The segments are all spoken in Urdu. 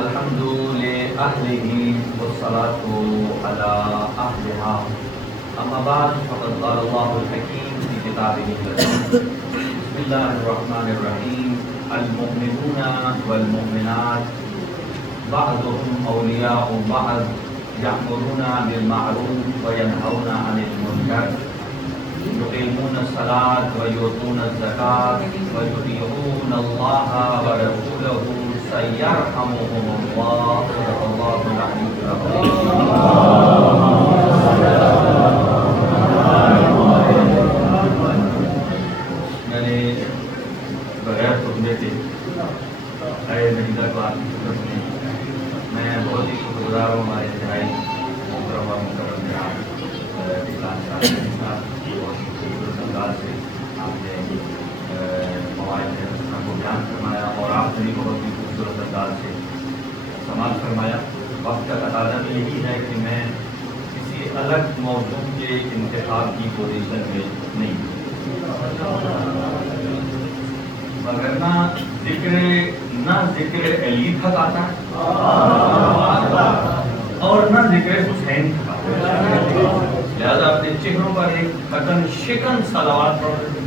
الحمد لأهله والصلاة على أهلها أما بعد فقد قال الله الحكيم في كتابه الكريم بسم الله الرحمن الرحيم المؤمنون والمؤمنات بعضهم أولياء بعض يأمرون بالمعروف وينهون عن المنكر يقيمون الصلاة ويؤتون الزكاة ويطيعون الله ورسوله سيرحمهم الله صدق الله العلي العظيم. میں نے بغیر خطبے کے اے مدینہ کو آپ کی خدمت میں بہت ہی شکر گزار ہوں ہمارے انتہائی محترم و مکرم جناب اسلام صاحب کے ساتھ بہت خوبصورت انداز سے آپ نے مواد کو بیان فرمایا اور آپ نے بھی بہت ہی خوبصورت انداز سے سماعت فرمایا. وقت کا تقاضا بھی یہی ہے کہ میں کسی الگ موضوع کے انتخاب کی پوزیشن میں نہیں ہوں، وگرنہ ذکر علی تک آتا ہے اور نہ ذکر حسین تک آتا ہے. لہذا اپنے چہروں پر ایک قطن شکن صلوات پڑھ رہے ہیں.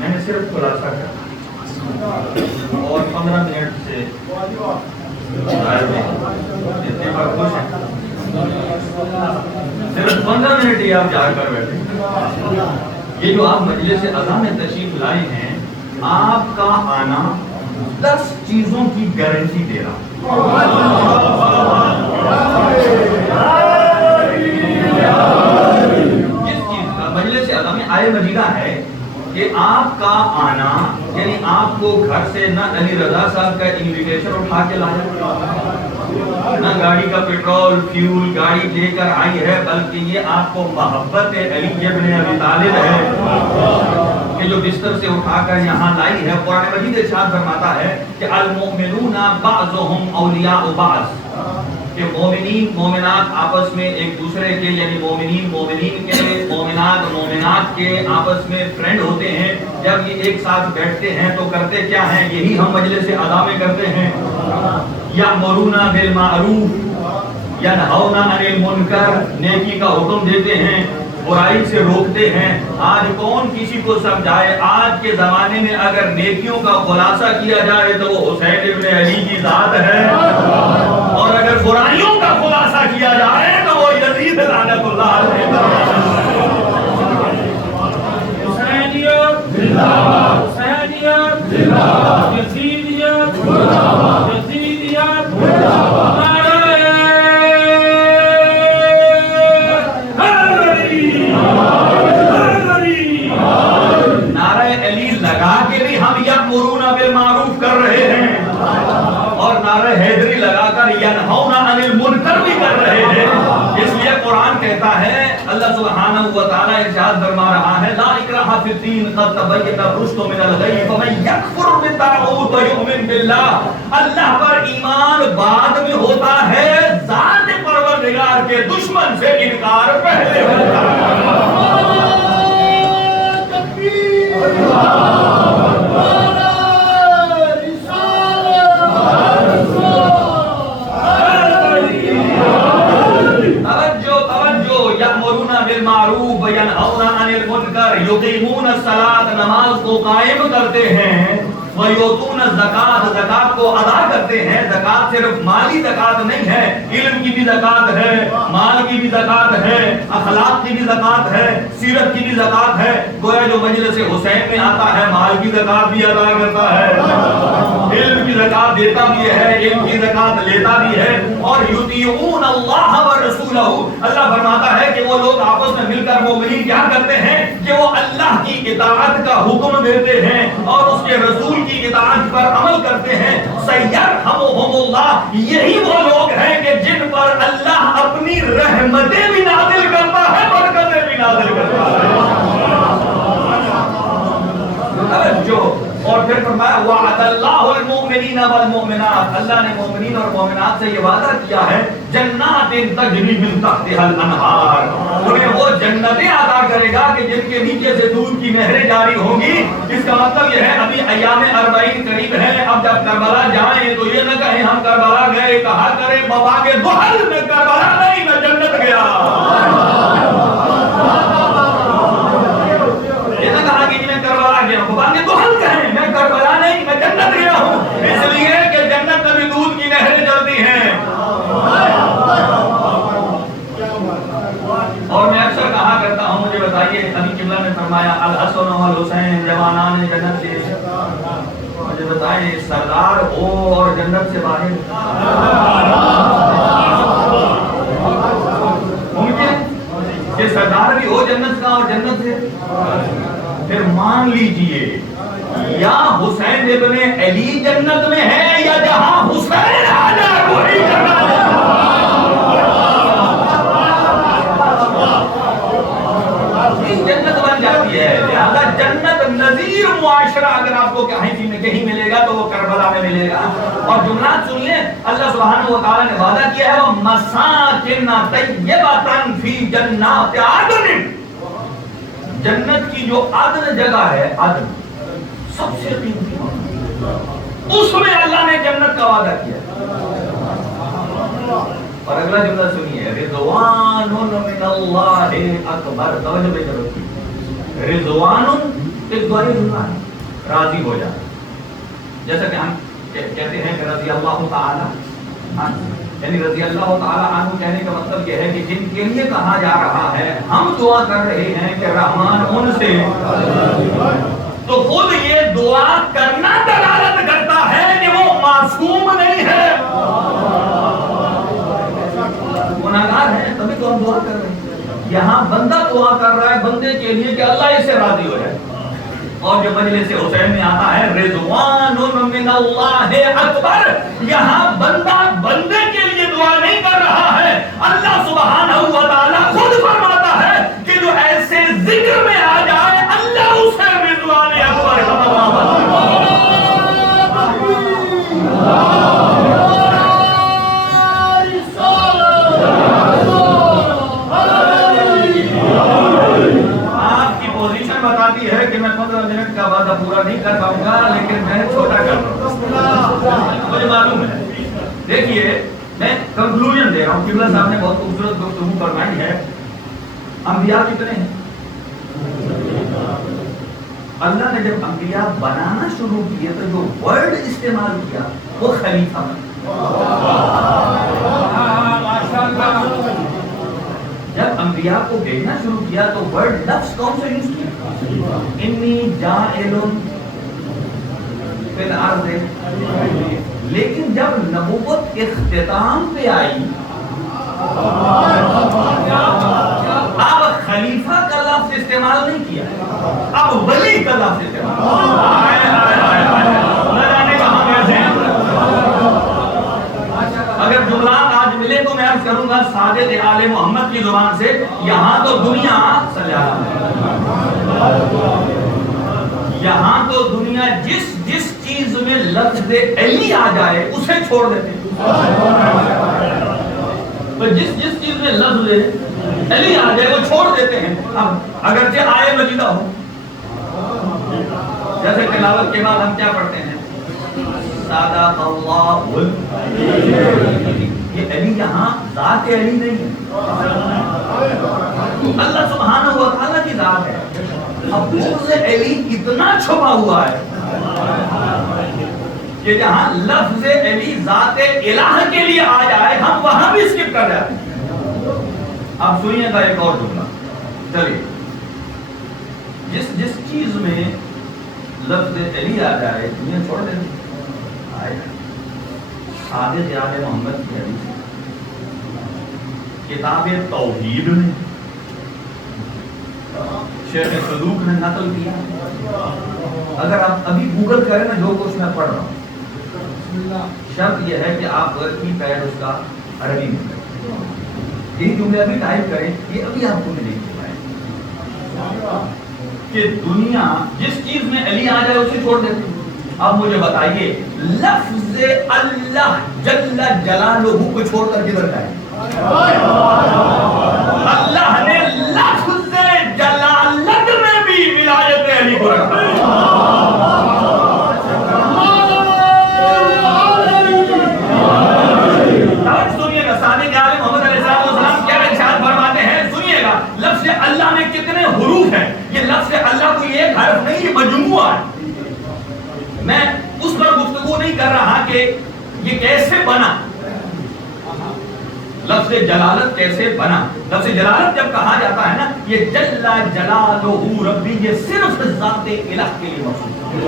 میں نے صرف خلاصہ کیا اور 15 منٹ سے جتنے پر خوش ہیں صرف 15 منٹ ہی آپ جا کر بیٹھے. یہ جو آپ مجلس اعلیٰ میں تشریف لائے ہیں، آپ کا آنا 10 چیزوں کی گارنٹی دے رہا. جس چیز کا مجلس اعلیٰ میں آئے مدینہ ہے کہ آپ کا آنا یعنی آپ کو گھر سے نہ علی رضا صاحب کا انویٹیشن اٹھا کے لایا، نہ گاڑی کا پیٹرول فیول گاڑی لے کر آئی ہے، بلکہ یہ آپ کو محبت علی ابن ابی طالب ہے کہ جو بستر سے اٹھا کر یہاں لائی ہے. قرآن مجید ارشاد فرماتا ہے کہ المؤمنون بعضهم اولیاء بعض، کہ مومنین مومنات آپس میں ایک دوسرے کے یعنی مومنین کے مومنات کے آپس میں فرینڈ ہوتے ہیں. جب یہ ایک ساتھ بیٹھتے ہیں تو کرتے کیا ہیں؟ یہی ہم مجلس اعلیٰ میں کرتے ہیں. یأمرون بالمعروف ینہون عن المنکر، نیکی کا حکم دیتے ہیں، برائی سے روکتے ہیں. آج کون کسی کو سمجھائے؟ آج کے زمانے میں اگر نیکیوں کا خلاصہ کیا جائے تو وہ حسین ابن علی کی ذات ہے، اور اگر برائیوں کا خلاصہ کیا جائے تو وہ یزید لعنت اللہ علیہ. حسینیت زندہ باد، حسینیت زندہ باد، یزیدیت زندہ باد، یزیدیت زندہ باد. نعرہ علی لگا کے بھی ہم یأمرون بالمعروف کر رہے ہیں اور نعرہ حیدری لگا کر ینہون عن المنکر بھی کر رہے ہیں. اس لیے قرآن کہتا ہے، اللہ سبحانہ و تعالی ارشاد فرما رہا ہے، لا اکراہ فی الدین قد تبین الرشد من الغی فمن یکفر بالطاغوت ویؤمن باللہ. اللہ پر ایمان بعد میں ہوتا ہے، ذات پروردگار کے دشمن سے انکار پہلے ہوتا ہے. بالمعروف ینہون عن المنکر یقیمون الصلاۃ، نماز کو قائم کرتے کرتے ہیں، وَيُؤْتُونَ الزَّكَاةَ زکات کو ادا کرتے ہیں. زکات صرف مالی زکات نہیں ہے، علم کی بھی زکات ہے، مال کی بھی زکات ہے، اخلاق کی بھی زکات ہے، سیرت کی بھی زکات ہے. گویا جو مجلس حسین میں آتا ہے مال کی زکات بھی ادا کرتا ہے، علم کی زکات دیتا بھی ہے، علم کی زکات لیتا بھی ہے. اور یطیعون اللہ ورسولہ، اللہ فرماتا ہے کہ وہ لوگ آپس میں مل کر مومنین کیا کرتے ہیں کہ وہ اللہ کی اطاعت کا حکم دیتے ہیں اور اس کے رسول کی اطاعت پر عمل کرتے ہیں. سیرحمہم اللہ، یہی وہ لوگ ہیں کہ جن پر اللہ اپنی رحمتیں بھی نازل کرتا ہے، برکتیں بھی نازل کرتا ہے. جو اور پھر فرمایا وعد اللہ المؤمنین والمؤمنات، اللہ نے مومنین اور مومنات سے یہ وعدہ کیا ہے جنات تجری من تحتها الانہار، انہیں وہ جنتیں عطا کرے گا کہ جن کے نیچے سے دودھ کی نہریں جاری ہوں گی. اس کا مطلب یہ ہے ابھی ایام 40 قریب ہیں، اب جب کربلا جائیں تو یہ نہ کہیں ہم کربلا گئے، کہا کریں بابا کے دہل میں کربلا نہیں، میں جنت گیا. یہ نہ کہا کہ میں کربلا گیا ہوں، بابا کے دہل کہیں میں کربلا نہیں، میں جنت گیا ہوں، اس لیے کہ جنت میں بھی دودھ کی نہریں چلتی ہیں. اور میں اکثر کہا کرتا ہوں، مجھے بتائیے ابھی قبلہ نے فرمایا الحسن والحسین جوانان جنت سے، مجھے بتائیے سردار ہو اور جنت سے باہر ممکن کہ سردار بھی ہو جنت کا اور جنت سے؟ پھر مان لیجئے یا حسین ابن علی جنت میں ہے یا جہاں حسین آ جائے وہی جنت ہے. جنت بن جاتی ہے. لہذا جنت نظیر معاشرہ اگر آپ کو کہیں ملے گا تو وہ کربلا میں ملے گا. اور جملات سنیے، اللہ سبحانہ و تعالی نے وعدہ کیا ہے وَمَسَاكِنَ طَيِّبَةً فِي جَنَّاتِ عَدْنٍ، جنت کی جو عدن جگہ ہے، عدن سب سے قیمتی اس میں اللہ نے جنت کا وعدہ کیا. اور اگلا جملہ سنیے رضوان من اللہ اکبر. توجہ بے کرو، رضوان ایک دوری رضوان راضی ہو جائے، جیسا کہ ہم کہتے ہیں کہ رضی اللہ تعالی، یعنی رضی اللہ تعالی عنہ کہنے کا مطلب یہ ہے کہ جن کے لیے کہا جا رہا ہے ہم دعا کر رہے ہیں کہ رحمان ان سے، تو خود یہ دعا کرنا دلالت کرتا ہے کہ وہ معصوم نہیں ہے، گناہگار ہے، تبھی تو ہم دعا کر رہے ہیں. یہاں بندہ دعا کر رہا ہے بندے کے لیے کہ اللہ اس سے راضی ہو جائے. اور جو مجلس حسین میں آتا ہے رضوان من اللہ اکبر، یہاں بندہ بندے کے لیے دعا نہیں کر رہا ہے، اللہ سبحانہ و تعالی خود فرماتا ہے کہ جو ایسے ذکر میں آ جائے اللہ اسے رضوان اکبر بتاتی ہے کہ میں 15 منٹ کا وعدہ پورا نہیں کر پاؤں گا، لیکن میں چھوٹا کر رہا ہوں، مجھے معلوم ہے. دیکھیے میں کنکلوژن دے رہا ہوں. قبلہ صاحب نے بہت خوبصورت گفتگو فرمائی ہے. انبیاء کتنے ہیں؟ اللہ نے جب انبیاء بنانا شروع کیے تو جو ورڈ استعمال کیا وہ خلیفہ. جب انبیاء کو بھیجنا شروع کیا تو ورڈ لفظ کون سے یوز کیا؟ انی جاعل فی الارض. لیکن جب نبوت اختتام پہ آئی اب خلیفہ کا لفظ استعمال نہیں کیا، اب ولی کا لفظ استعمال. اگر جملات آج ملے تو میں عرض کروں گا ساجد آل محمد کی زبان سے، یہاں تو دنیا یہاں تو دنیا جس چیز میں لفظ علی آ جائے اسے چھوڑ دیتے ہیں. تو جس چیز میں لفظ علی آ جائے وہ چھوڑ دیتے ہیں. اب اگرچہ آئے مجیدہ ہو، جیسے تلاوت کے بعد ہم کیا پڑھتے ہیں صدق اللہ، یہ علی یہاں ذات علی نہیں ہے، اللہ سبحانہ و تعالیٰ کی ذات ہے. اب اس سے علی اتنا چھپا ہوا ہے کہ جہاں لفظ علی ذات الہ کے لیے آ جائے ہم وہاں بھی اسکپ کر جاتے ہیں. اب سنیے گا ایک اور جملہ. چلیے جس چیز میں لفظ علی آ جائے دنیا چھوڑ دیں آئے. صادق یاد محمد کی حدیث کتاب توحید میں شیخ صدوق نے نقل کیا. اگر آپ ابھی گوگل کریں نا جو کچھ میں پڑھ رہا ہوں, شرط یہ ہے کہ آپ کی پیڈ اس کا عربی میں کریں. یہ جملے ابھی ٹائپ کریں, یہ ابھی آپ کو ملے گی کہ دنیا جس چیز میں علی آ جائے اسے چھوڑ دیتی. اب مجھے بتائیے لفظ اللہ جل جلالہ کو چھوڑ کر کدھر جائے؟ اللہ نے لفظ جلالت میں بھی ولایت علی کو رکھا. سنیے گا صادق عالم محمد علیہ السلام کیا ارشاد فرماتے ہیں, سنیے گا لفظ اللہ میں کتنے حروف ہیں. یہ لفظ اللہ کوئی ایک حرف نہیں, یہ مجموعہ ہے. میں اس پر گفتگو نہیں کر رہا کہ یہ کیسے بنا, لفظ جلالت کیسے بنا. لفظ جلالت جب کہا جاتا ہے نا, یہ جل جلالہ ربی, یہ صرف ذات الہ کے لیے مخصوص ہے.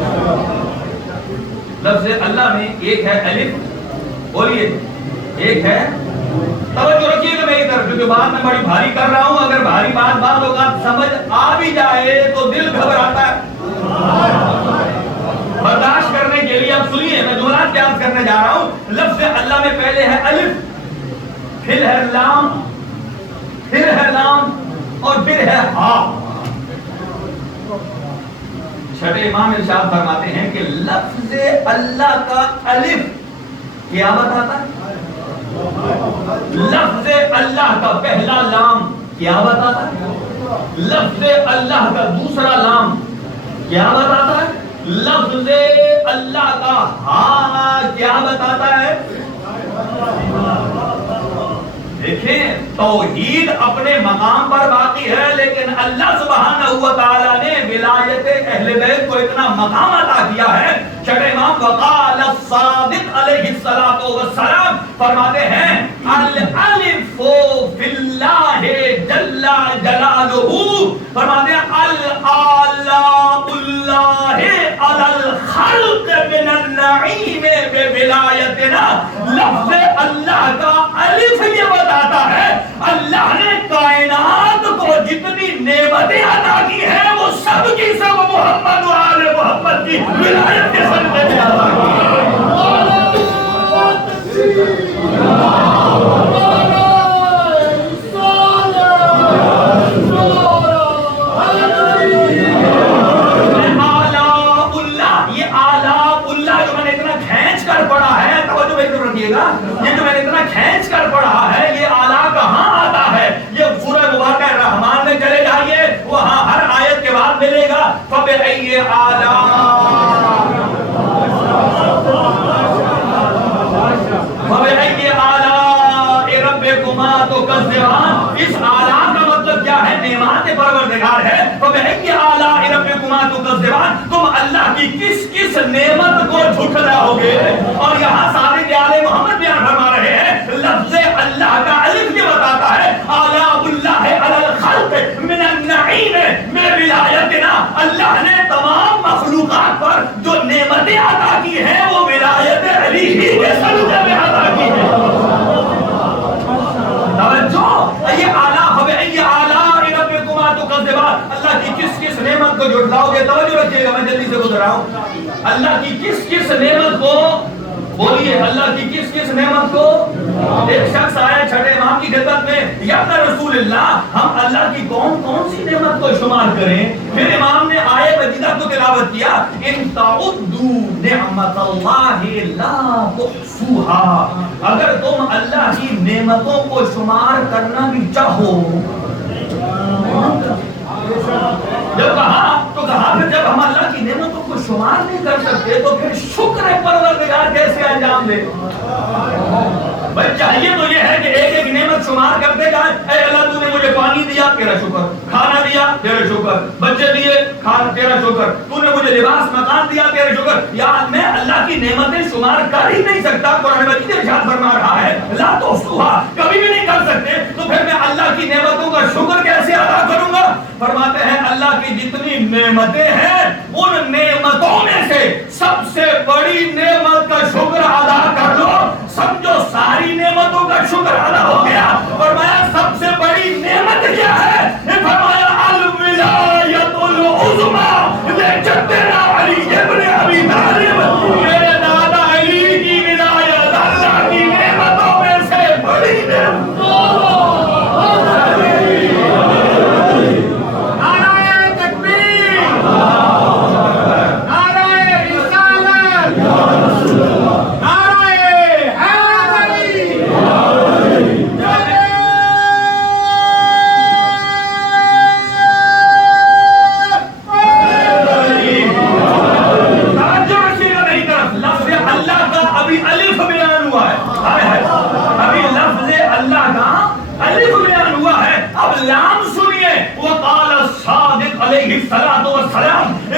لفظ اللہ میں ایک ہے الف, بولیے ایک ہے, توجہ رکھیے گا میری طرف کیونکہ بات میں بڑی بھاری کر رہا ہوں. اگر بھاری بات بعض اوقات سمجھ آ بھی جائے تو دل گھبراتا ہے. برداشت کرنے کے لیے اب سنیے, میں جملات پیار کرنے جا رہا ہوں. لفظ اللہ میں پہلے ہے الف, پھر ہے لام, پھر ہے لام اور پھر ہے ہا. چھٹے امام ارشاد فرماتے ہیں کہ لفظ اللہ کا الف کیا بتاتا ہے, لفظ اللہ کا پہلا لام کیا بتاتا ہے, لفظ اللہ کا دوسرا لام کیا بتاتا ہے, لفظ اللہ کا ہاں کیا بتاتا ہے. دیکھیں توحید اپنے مقام پر باقی ہے, لیکن اللہ سبحانہ و تعالی نے ولایت اہل بیت کو اتنا مقام عطا کیا ہے. چھٹے امام وقال الصادق علیہ الصلوۃ والسلام فرماتے ہیں الالف فی اللہ جل جلالہ, فرماتے ہیں الاعلاء اللہ علی الخلق من النعیم بولایتنا. لفظ اللہ کا الف یہ بتاتا ہے اللہ نے کائنات کو جتنی نعمتیں عطا کی ہیں وہ سب کی سب محمد و آل محمد کی ولایت کے صدقے میں عطا کی ہے. یہ جو میں نے اتنا کھینچ کر پڑھا ہے, یہ اعلیٰ کہاں آتا ہے؟ یہ سورہ مبارکہ الرحمن میں چلے جائیے, وہاں ہر آیت کے بعد ملے گا فَبِأَيِّ آلَاءِ رَبِّكُمَا تُكَذِّبَانِ. اس اعلیٰ کا مطلب کیا ہے؟ نعمات پروردگار ہے. فَبِأَيِّ آلَاءِ رَبِّكُمَا تُكَذِّبَانِ, تم اللہ کی کس کس نعمت کو جھٹلاؤ گے. اور یہاں صادق عالم محمد بیان فرما رہے ہیں لفظ اللہ کا الف یہ بتاتا ہے آلاء اللہ علی الخلق من النعیم میں ولایتنا. اللہ نے تمام مخلوقات پر جو نعمتیں عطا کی ہیں وہ ولایت علی ہی کے صدقے میں عطا کی ہیں. توجہ, یہ آلاء فبأي آلاء ربكما تكذبان, اللہ کی کس کس نعمت کو جھٹلاؤ گے. توجہ رکھیے گا, میں جلدی سے گزر رہا ہوں. اللہ کی کس کس نعمت کو, بولیے اللہ کی کس کس نعمت کو. ایک شخص آیا چھٹے امام کی خدمت میں, یا رسول اللہ ہم اللہ کی کون کون سی نعمت کو شمار کریں. پھر امام نے آیت مجیدہ کو تلاوت کیا ان تعدوا نعمت اللہ لا تحصوها. اگر تم اللہ کی نعمتوں کو شمار کرنا بھی چاہو, جب کہا پھر جب ہم اللہ کی نعمتوں کو شمار نہیں کر سکتے تو پھر شکر پروردگار کیسے انجام دے. بھائی چاہیے تو یہ ہے کہ ایک ایک نعمت شمار کرتے جائیں. اے اللہ تو نے مجھے پانی دیا تیرا شکر, کھانا دیا تیرا شکر, بچے دیے تیرا شکر, تو نے مجھے لباس مکان دیا تیرا شکر. یا میں اللہ اللہ کی نعمتیں شمار کر ہی نہیں سکتا، قرآن مجید ارشاد فرما رہا ہے لا تحصوها، کبھی بھی نہیں کر سکتے، تو پھر میں اللہ کی نعمتوں کا شکر کیسے ادا کروں گا؟ فرماتے ہیں اللہ کی جتنی نعمتیں ہیں ان نعمتوں میں سے سب سے بڑی نعمت کا شکر ادا کر لو، سمجھو ساری نعمتوں کا شکر ادا ہو گیا۔ فرمایا سب سے بڑی نعمت کیا ہے؟ فرمایا الولایت العظمی لجدنا علی ابن ابی طالب، میرے دادا علی کی ولایت اللہ کی نعمتوں میں سے بڑی نعمت۔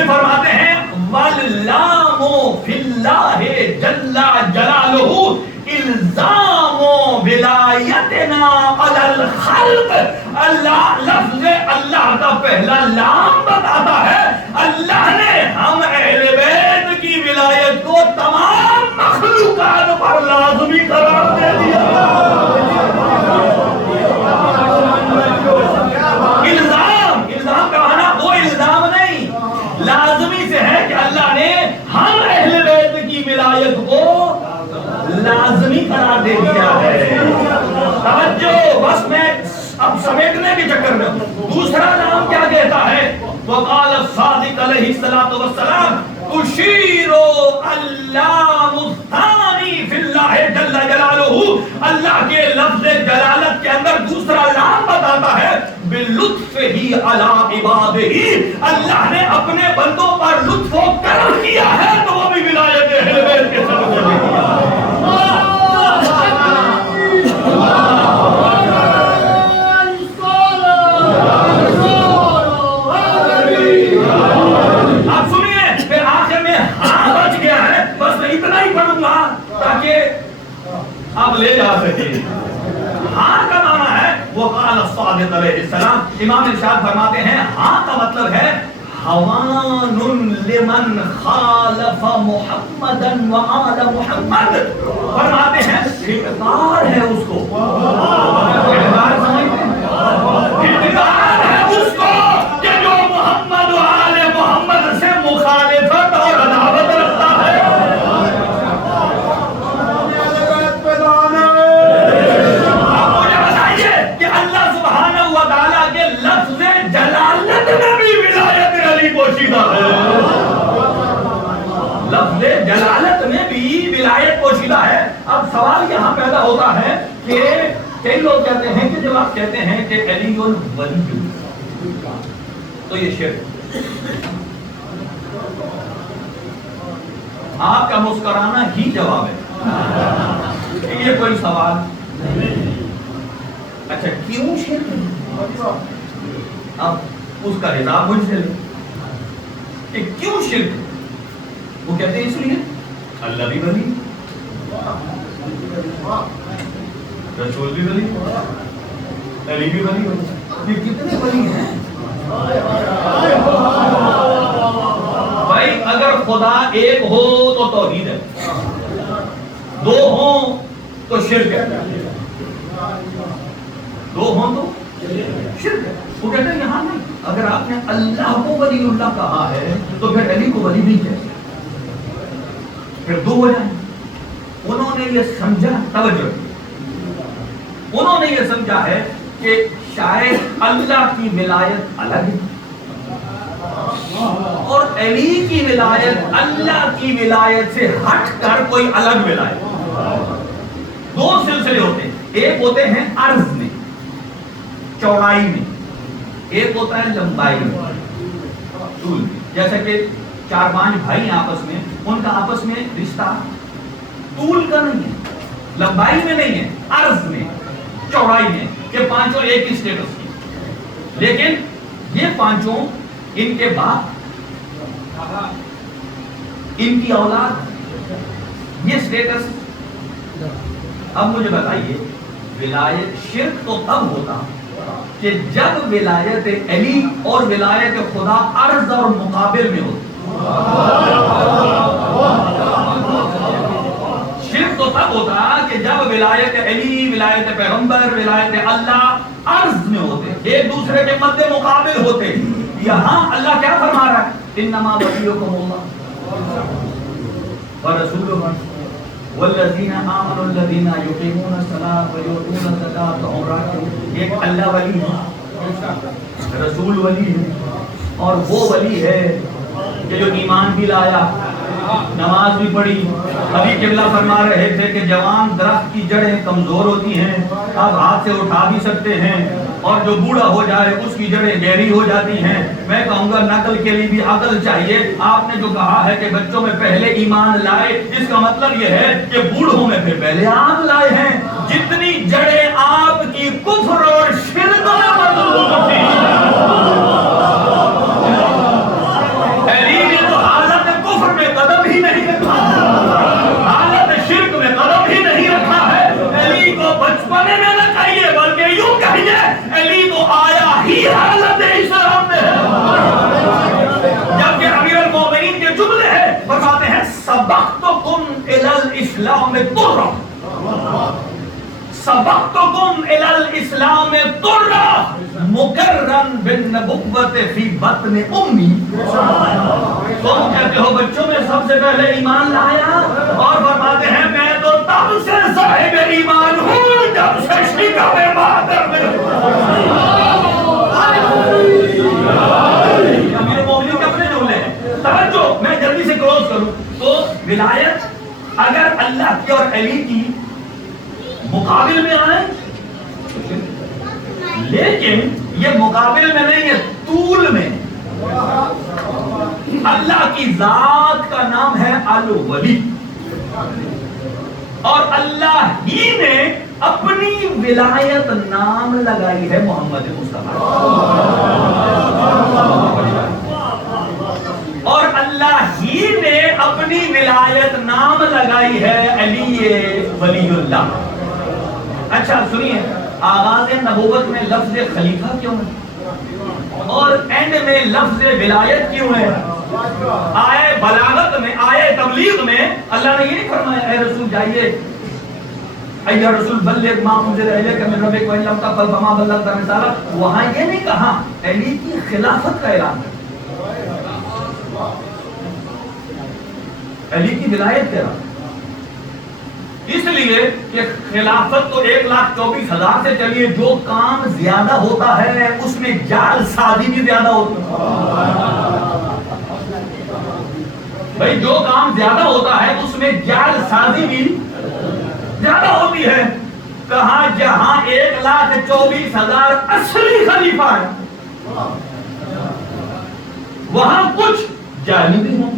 فرماتے ہیں واللام فی اللہ جل جلالہ الزام ولایتنا علی الخلق، اللہ لفظ اللہ کا پہلا لام بتاتا ہے اللہ نے ہم اہل بیت کی ولایت کو تمام مخلوقات پر لازمی قرار دے دیا۔ الزام کا معنی وہ الزام نہیں، لازمی سے ہے کہ اللہ نے ہم اہل بیت کی ولایت کو لازمی قرار دے دیا ہے۔ توجہ، بس میں اب سمیٹنے کے چکر میں دوسرا نام کیا کہتا ہے؟ وقال الصادق علیہ الصلوۃ والسلام اشیر اللام الثانی فی اللہ جل جلالہ، اللہ کے لفظ جلالت کے اندر دوسرا نام بتاتا ہے باللطف ہی علی عبادہ، اللہ نے اپنے بندوں پر لطف و کرم کیا ہے تو وہ بھی ولایت اہل بیت کے سبب سے دیا۔ آپ سنیے، پھر آخر میں ہاں بچ گیا ہے، بس میں اتنا ہی پڑھوں گا تاکہ آپ لے جا سکیں۔ ہاں کا معنی ہے وقال الصادق علیہ السلام، امام ارشاد فرماتے ہیں ہاں کا مطلب ہے حوان لمن خالف محمدا وآل محمد، فرماتے ہیں اقتدار ہے اس کو، اقتدار ہے اس کو کہ جو محمد و آل محمد سے مخالفت اور عداوت رکھتا ہے۔ آپ مجھے بتائیے کہ اللہ سبحانہ و تعالیٰ کے لفظ جلالت میں بھی ولایت علی پوشیدہ ہے، لفظ جلالت میں بھی ولایت پوشیدہ ہے۔ اب سوال یہاں پیدا ہوتا ہے کہ کئی لوگ کہتے ہیں کہ جب آپ کہتے ہیں کہ علی الولی تو یہ شرک، آپ کا مسکرانا ہی جواب ہے، یہ کوئی سوال نہیں۔ اچھا کیوں شرک؟ اب اس کا حساب مجھ سے لیں کہ کیوں شرک؟ وہ کہتے ہیں اس لیے اللہ بھی ولی، رسول بھی ولی، علی بھی ولی، یہ کتنے ولی ہیں بھائی؟ اگر خدا ایک ہو تو توحید ہے، دو ہوں تو شرک ہے، دو ہوں تو شرک ہے۔ وہ کہتے ہیں یہاں نہیں، اگر آپ نے اللہ کو ولی اللہ کہا ہے تو پھر علی کو ولی نہیں کہتے، پھر دو ہو جائیں۔ انہوں نے یہ سمجھا، توجہ، انہوں نے یہ سمجھا ہے کہ شاید اللہ کی ولایت الگ ہے اور علی کی ولایت اللہ کی ولایت سے ہٹ کر کوئی الگ ولایت۔ دو سلسلے ہوتے ہیں، ایک ہوتے ہیں عرض میں، چوڑائی میں، ایک ہوتا ہے لمبائی میں، طول میں۔ جیسا کہ 4-5 بھائی آپس میں، ان کا آپس میں رشتہ طول کا نہیں ہے، لمبائی میں نہیں ہے، عرض میں، چوڑائی میں، کہ پانچوں ایک ہی سٹیٹس کی، لیکن یہ پانچوں، ان کے باپ، ان کی اولاد، یہ سٹیٹس. اب مجھے بتائیے ولایت شرک تو تب ہوتا کہ جب ولایت علی اور ولایت خدا عرض اور مقابل میں ہوتی. شرک تو تب ہوتا کہ جب ولایت علی، ولایت پیغمبر، ولایت اللہ عرض میں ہوتے، ایک دوسرے کے مد مقابل ہوتے. یہاں اللہ کیا فرما رہا ہے؟ انما ولیکم اللہ ورسولہ والذین آمنوا الذین یقیمون الصلاۃ ویؤتون الزکاۃ وهم راکعون. ایک اللہ ولی ہے، رسول ولی ہے، اور وہ ولی ہے کہ جو ایمان بھی لایا، نماز بھی پڑھی. ابھی قبلہ فرما رہے تھے کہ جوان درخت کی جڑیں کمزور ہوتی ہیں، آپ ہاتھ سے اٹھا بھی سکتے ہیں، اور جو بوڑھا ہو جائے اس کی جڑیں گہری ہو جاتی ہیں. میں کہوں گا نقل کے لیے بھی عقل چاہیے. آپ نے جو کہا ہے کہ بچوں میں پہلے ایمان لائے، اس کا مطلب یہ ہے کہ بوڑھوں میں پھر پہلے آپ لائے ہیں. جتنی جڑیں آپ کی کفر اور شرک میں مضبوط تھی، علی نے تو حالت کفر میں قدم ہی نہیں رکھا، حالت شرک میں قدم ہی نہیں رکھا ہے. علی کو بچپنے میں نہ کہیے بلکہ یوں کہیے علی تو آیا ہی حالت اسلام میں ہے. جبکہ امیر المومنین کے جملے ہیں، فرماتے ہیں سبقتکم الی الاسلام طرا، سبقتکم الی الاسلام طرا مقرن بالنبوۃ فی بطن امی. تم کہتے ہو بچوں میں سب سے پہلے ایمان لایا، اور فرماتے ہیں میں تو تب سے صاحب ایمان ہوں جب سے شکم مادر میں. امیر المومنین کے اپنے جملے ہیں. توجہ، میں جلدی سے کلوز کروں تو ولایت اگر اللہ کی اور علی کی مقابل میں آئے، لیکن یہ مقابل میں نہیں ہے، طول میں. اللہ کی ذات کا نام ہے الولی، اور اللہ ہی نے اپنی ولایت نام لگائی ہے محمد مصطفیٰ، اور اللہ ہی نے اپنی ولایت نام لگائی ہے علی ولی اللہ. اچھا سنیے، آغاز نبوت میں لفظ خلیفہ کیوں ہے اور اینڈ میں لفظ ولایت کیوں ہے؟ آئے بلاغت میں، آئے تبلیغ میں اللہ نے یہ نہیں فرمایا اے رسول جائیے، اے رسول بلغ ما انزل الیک من ربک وان لم تفعل فما بلغت رسالہ. وہاں یہ نہیں کہا علی کی خلافت کا اعلان ہے، علی کی ولایت کا اعلان. اس لیے کہ خلافت تو 1,24,000 سے چلیے، جو کام زیادہ ہوتا ہے اس میں جال سازی بھی زیادہ ہوتی ہے. بھائی جو کام زیادہ ہوتا ہے اس میں جال سازی بھی زیادہ ہوتی ہے. کہاں جہاں 1,24,000 اصلی خلیفہ ہے وہاں کچھ جعلی بھی ہوں.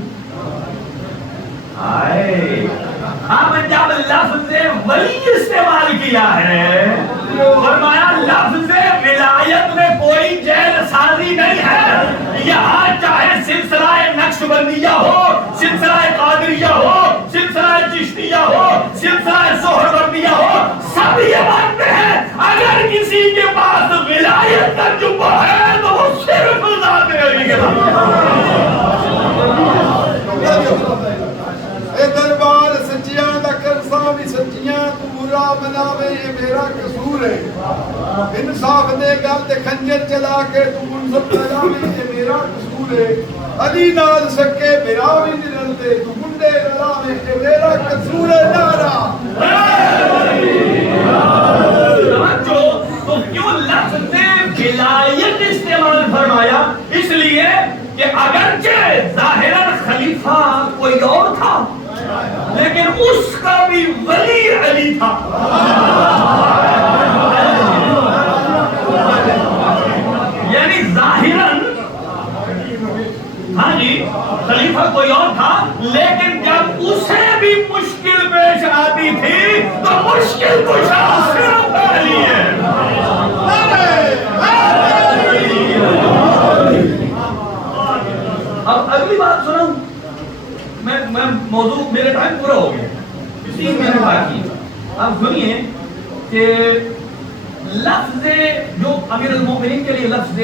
اب جب لفظ ولی استعمال کیا ہے، فرمایا لفظ ولایت میں کوئی جیل سازی نہیں ہے. یہاں چاہے سلسلہ نقشبندیہ ہو، سلسلہ قادریہ ہو، سلسلہ چشتیہ ہو، سلسلہ سہروردیہ ہو، سب یہ مانتے ہیں اگر کسی کے پاس ولایت کا جبہ ہے تو وہ صرف ذات علی کے نام. دربار سچیاں دا کرسا بھی سچیاں تو برا بناوے یہ میرا قصور ہے. انصاف دے گل تے خنجر چلا کے تو منصب بناوے یہ میرا قصور ہے. علی نال سکے میرا بھی نہیں رلتے تو منڈے رلاوے یہ میرا قصور ہے. نعرہ تو کیوں لفظ ولایت استعمال فرمایا؟ اس لیے کہ اگرچہ ظاہراً خلیفہ کوئی اور تھا لیکن اس کا بھی ولی علی تھا. یعنی ظاہراً ہاں جی خلیفہ کوئی اور تھا، لیکن جب اسے بھی مشکل پیش آتی تھی تو مشکل کشا صرف علی ہے. اب اگلی بات سنو، میں موضوع میرے ٹائم پورا ہو گیا 3 منٹ باقی. اب سنیے کہ لفظ جو امیر المومنین کے لیے لفظ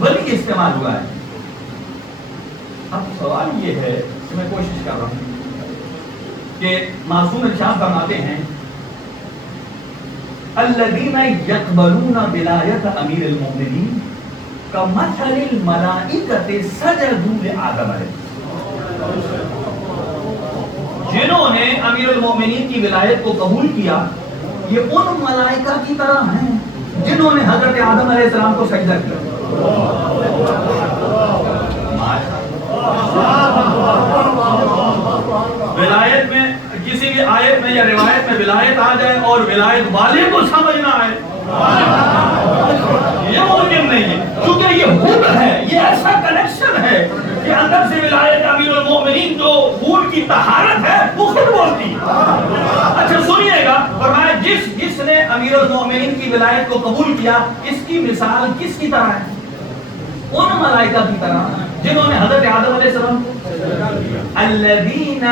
ولی استعمال ہوا ہے. اب سوال یہ ہے کہ میں کوشش کر رہا ہوں کہ معصوم ارشاد فرماتے ہیں الذین یقبلون ولایت امیر المومنین کمثل الملائکۃ سجدوا لآدم علیہ. جنہوں نے امیر المومنین کی ولایت کو قبول کیا یہ ان ملائکہ کی طرح ہیں جنہوں نے حضرت آدم علیہ السلام کو سجدہ کیا. ولایت میں کسی بھی آیت میں یا روایت میں ولایت آ جائے اور ولایت والے کو سمجھ نہ آئے یہ ممکن نہیں ہے، کیونکہ یہ حب ہے، یہ ایسا کنیکشن ہے کہ اندر سے ولایت امیر المومنین جو خون کی طہارت ہے وہ خود بولتی ہے. اچھا سنیے گا، فرمایا جس نے امیر المومنین کی ولایت کو قبول کیا اس کی مثال کس کی طرح ہے؟ ان ملائکہ کی طرح جنہوں نے حضرت آدم علیہ السلام الذین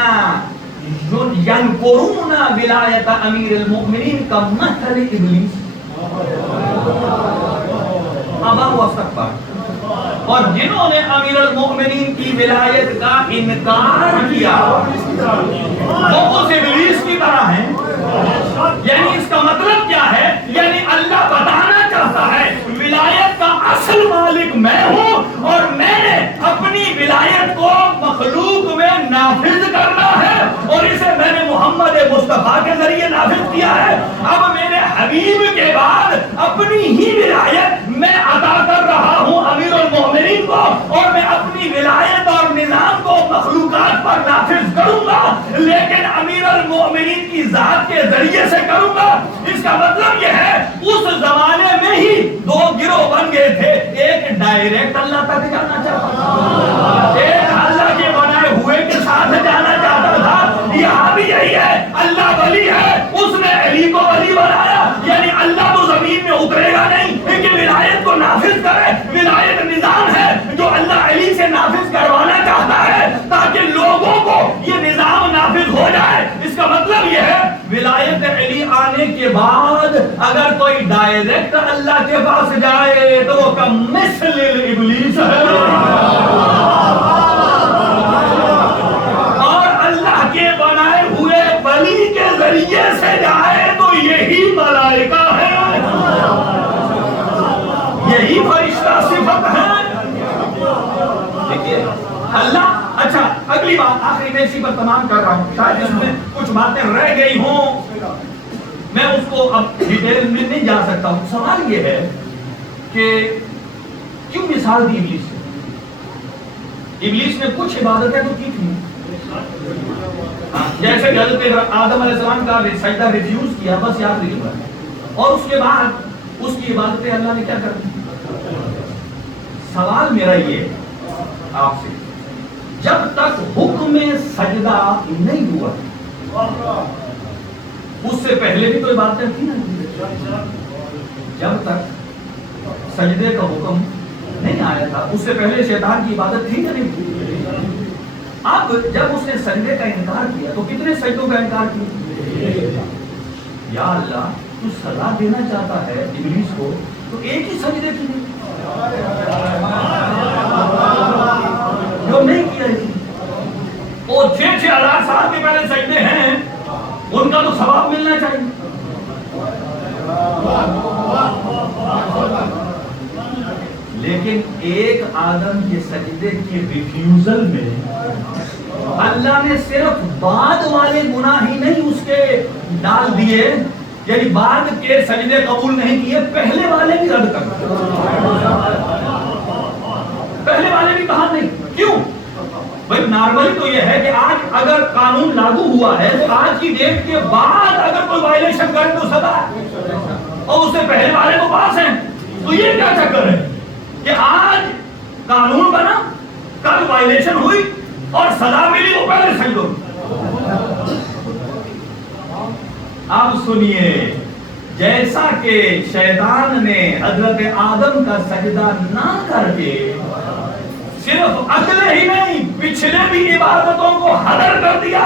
ینکرون ولایت امیر المؤمنین کمثل ابلیس ابا واستکبر، اور جنہوں نے امیر المؤمنین کی ولایت کا انکار کیا وہ اس ابلیس کی طرح ہیں. یعنی اس کا مطلب کیا ہے؟ یعنی اللہ بتانا چاہتا ہے ولایت کا اصل مالک میں ہوں اور میں نے اپنی ولایت کو مخلوق میں نافذ کرنا ہے اور اسے میں نے محمد مصطفیٰ کے ذریعے نافذ کیا ہے. اب میرے حبیب کے بعد اپنی ہی ولایت میں عطا کر رہا ہوں امیر المومنین کو، اور میں اپنی ولایت اور نظام کو مخلوقات پر نافذ کروں گا لیکن امیر المومنین کی ذات کے ذریعے سے کروں گا. اس کا مطلب یہ ہے اس زمانے میں ہی 2 گروہ بن گئے تھے، ایک ڈائریکٹ اللہ تک جانا چاہتا تھا، ایک اللہ کے بنائے ہوئے کے ساتھ جانا چاہتا تھا. یہاں بھی یہی ہے، اللہ ولی ہے، اس نے علی کو ولی بنایا. یعنی اللہ تو زمین میں اترے گا نہیں لیکن ولایت کو نافذ کرے. ولایت نظام ہے جو اللہ علی سے نافذ کروانا چاہتا ہے تاکہ لوگوں کو یہ نظام نافذ ہو جائے. اس کا مطلب یہ ہے ولایت علی آنے کے بعد اگر کوئی ڈائریکٹ اللہ کے پاس جائے تو وہ کمثل ابلیس ہے، اور اللہ کے بنائے ہوئے ولی کے ذریعے سے جائے تو یہی ملائکہ ہے، یہی فرشتہ صفت ہے. دیکھیے اللہ. اچھا اگلی بات آخری میں اسی پر تمام کر رہا ہوں، شاید اس میں کچھ باتیں رہ گئی ہوں، میں اس کو اب ڈیٹیل میں نہیں جا سکتا ہوں. سوال یہ ہے کہ کیوں مثال دی ابلیس سے؟ ابلیس نے کچھ عبادتیں تو کی تھی، جیسے کہ حضرت آدم علیہ السلام کا سجدہ ریفیوز کیا، بس یاد رکھیے، اور اس کے بعد اس کی عبادتیں اللہ نے کیا کر دی. سوال میرا یہ آپ سے، جب تک حکم سجدہ نہیں ہوا اس سے پہلے بھی تو عبادتیں تھی نا. جب تک سجدے کا حکم نہیں آیا تھا اس سے پہلے شیطان کی عبادت تھی یا نہیں تھی؟ اب جب اس نے سجدے کا انکار کیا تو کتنے سجدوں کا انکار کیا؟ یا اللہ تو سزا دینا چاہتا ہے ابلیس کو تو ایک ہی سجدے کی نہیں جو نہیں کیا ہے. وہ 6,000 سال کے پہلے سجدے ہیں ان کا تو ثواب ملنا چاہیے. لیکن ایک آدم کے سجدے کی ریفیوزل میں اللہ نے صرف بعد والے گناہ ہی نہیں اس کے ڈال دیے، یعنی بعد کے سجدے قبول نہیں کیے، پہلے والے بھی رد کر دیے. پہلے والے بھی کہا نہیں. کیوں بھائی؟ نارملی تو یہ ہے کہ آج اگر قانون لاگو ہوا ہے تو آج کی ڈیٹ کے بعد اگر کوئی وائلیشن کرے تو سزا ہے، اور اس سے پہلے والے تو پاس ہیں. تو یہ کیا چکر ہے کہ آج قانون بنا، کل وائلیشن ہوئی اور سزا ملی وہ پہلے سجدوں. اب سنیے، جیسا کہ شیطان نے حضرت آدم کا سجدہ نہ کر کے صرف اگلے ہی نہیں پچھلے بھی عبادتوں کو حضر کر دیا.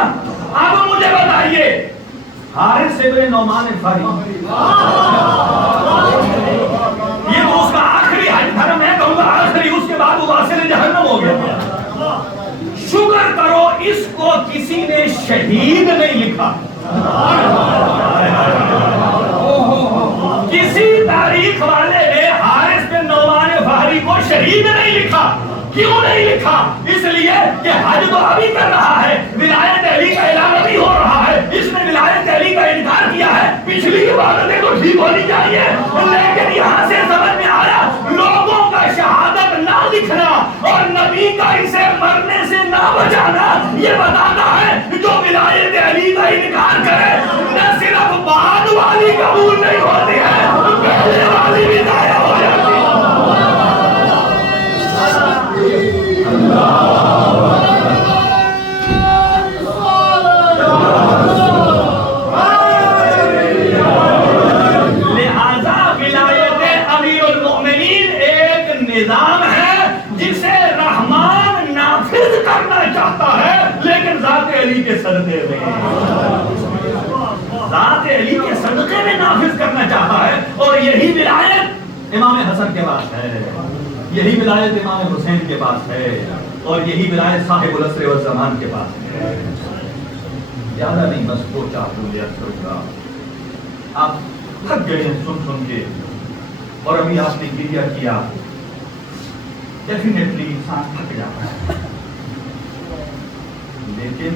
اب مجھے بتائیے حارث ابن نعمان الفہری یہ تو اس کا آخری حج تھا. میں کہوں گا آخری, اس کے بعد وہ واصل جہنم ہو گیا. شکر کرو اس کو کسی نے شہید نہیں لکھا. کسی تاریخ والے نے حارث بن نعمان الفہری کو شہید نہیں لکھا. کیوں نہیں لکھا؟ اس لیے کہ حج تو ابھی کر رہا ہے, ولایت علی کا اعلان ابھی ہو رہا ہے, اس نے ولایت علی کا انکار کیا ہے. پچھلی عبادتیں تو ٹھیک ہونی چاہیے, لیکن یہاں سے سمجھ میں آیا لوگوں کا شہادت نہ لکھنا اور نبی کا اسے مرنے سے نہ بچانا یہ بتاتا ہے جو ولایت علی کا انکار کرے نہ صرف بعد والی قبول نہیں ہوتی ہے, پہلے والی بھی ضائع ہو جاتی ہے. لہذا ولایت امیر المؤمنین ایک نظام ہے جسے رحمان نافذ کرنا چاہتا ہے, لیکن ذات علی کے صدقے میں نافذ کرنا چاہتا ہے. اور یہی ولایت امام حسن کے پاس ہے, یہی ولایت امام حسین کے پاس ہے, اور یہی ولایت صاحب العصر والزمان کے پاس ہے. زیادہ نہیں, بس دو چار بولے کروں گا. آپ تھک گئے ہیں سن کے, اور ابھی آپ نے گریہ کیا. ڈیفینیٹلی انسان تھک جاتا ہے, لیکن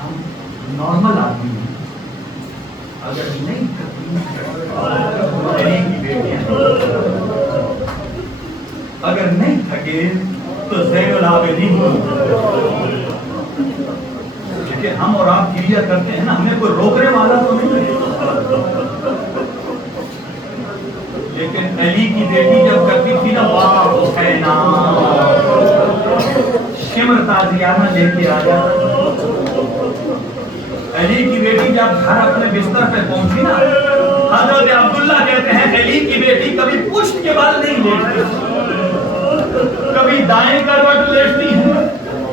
ہم نارمل آدمی ہیں. اگر نہیں اگر نہیں تھکے تو زین العابدین کہ ہم اور آپ گریہ کرتے ہیں نا, ہمیں کوئی روکنے والا تو نہیں ہے. لیکن علی کی بیٹی جب کرتی تھی نا واہ حسینہ, شمر تازیانہ لے کے آیا. علی کی بیٹی جب گھر اپنے بستر پہ پہنچی نا, حضرت عبداللہ کہتے ہیں علی کی بیٹی کبھی پشت کے بل نہیں لیٹتی, کبھی دائیں کروٹ لیٹتی ہے,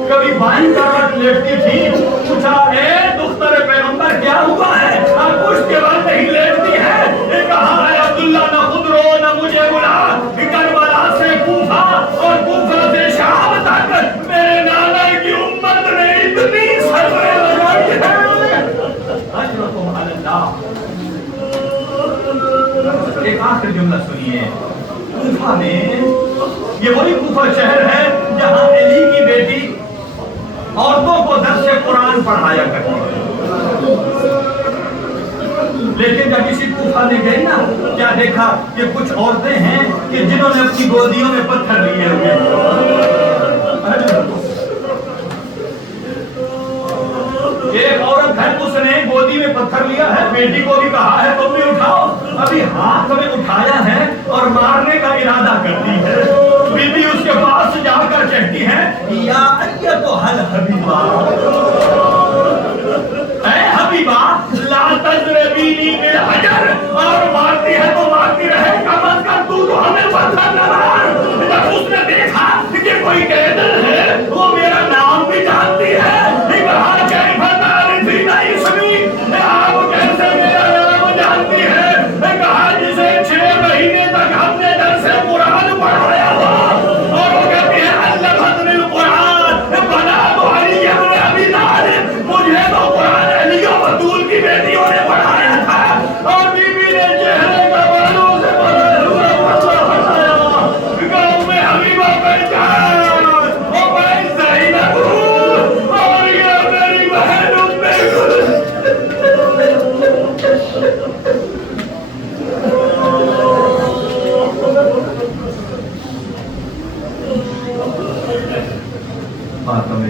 کبھی بائیں کروٹ لیٹتی تھی. پوچھا اے دختر پیغمبر کیا ہوا ہے, آپ پشت کے بل نہیں لیٹتی ہے؟ یہ کہا ہے عبداللہ نہ خود رو نہ مجھے بلا, کربلا سے کوفہ اور کوفہ سے شام تک میرے نانا کی امت نے اتنی سزائیں لگائی ہیں. ایک آخر جملہ سنیے. کوفہ میں, یہ وہی کوفہ شہر ہے جہاں علی کی بیٹی عورتوں کو درس قرآن پڑھایا کرتی ہے. لیکن جب اسی کوفہ میں گئی نا, کیا دیکھا کہ کچھ عورتیں ہیں کہ جنہوں نے اپنی گودیوں میں پتھر لیے ہوئے. ایک عورت ہے, اس نے گودی میں پتھر لیا ہے, بیٹی کو بھی کہا ہے تم بھی اٹھاؤ. ابھی ہاتھ میں اٹھایا ہے اور مارنے کا ارادہ کرتی ہے. بیٹی اس کے پاس جا کر کہتی ہے یا ایتھل حبیبہ, اے حبیبہ لا تضربینی بالحجر, اور مارتی ہے تو مارتی رہے, کم از کم تو ہمیں پتھر نہ مار. جب اس نے دیکھا کہ کوئی قیدر ہے, وہ میرا نام بھی جانتی ہے, کہا کیف تعرفین اسمی, آپ کیسے میرا نام جانتی ہے؟ کہا جسے 6 مہینے تک ہم نے درس قرآن پڑھایا ہوا, اور وہ کہتی ہے علمتنی القرآن بنات علی ابن ابی طالب, مجھے تو قرآن علی و بطول کی بیٹیوں نے پڑھایا تھا. اور بی بی نے چہرے کا بالوں سے بدل ہوا مسئلہ بتایا, گاؤں میں حبیبہ پہچان, اور میں زینب ہوں, اور یہ میری بہن ماتم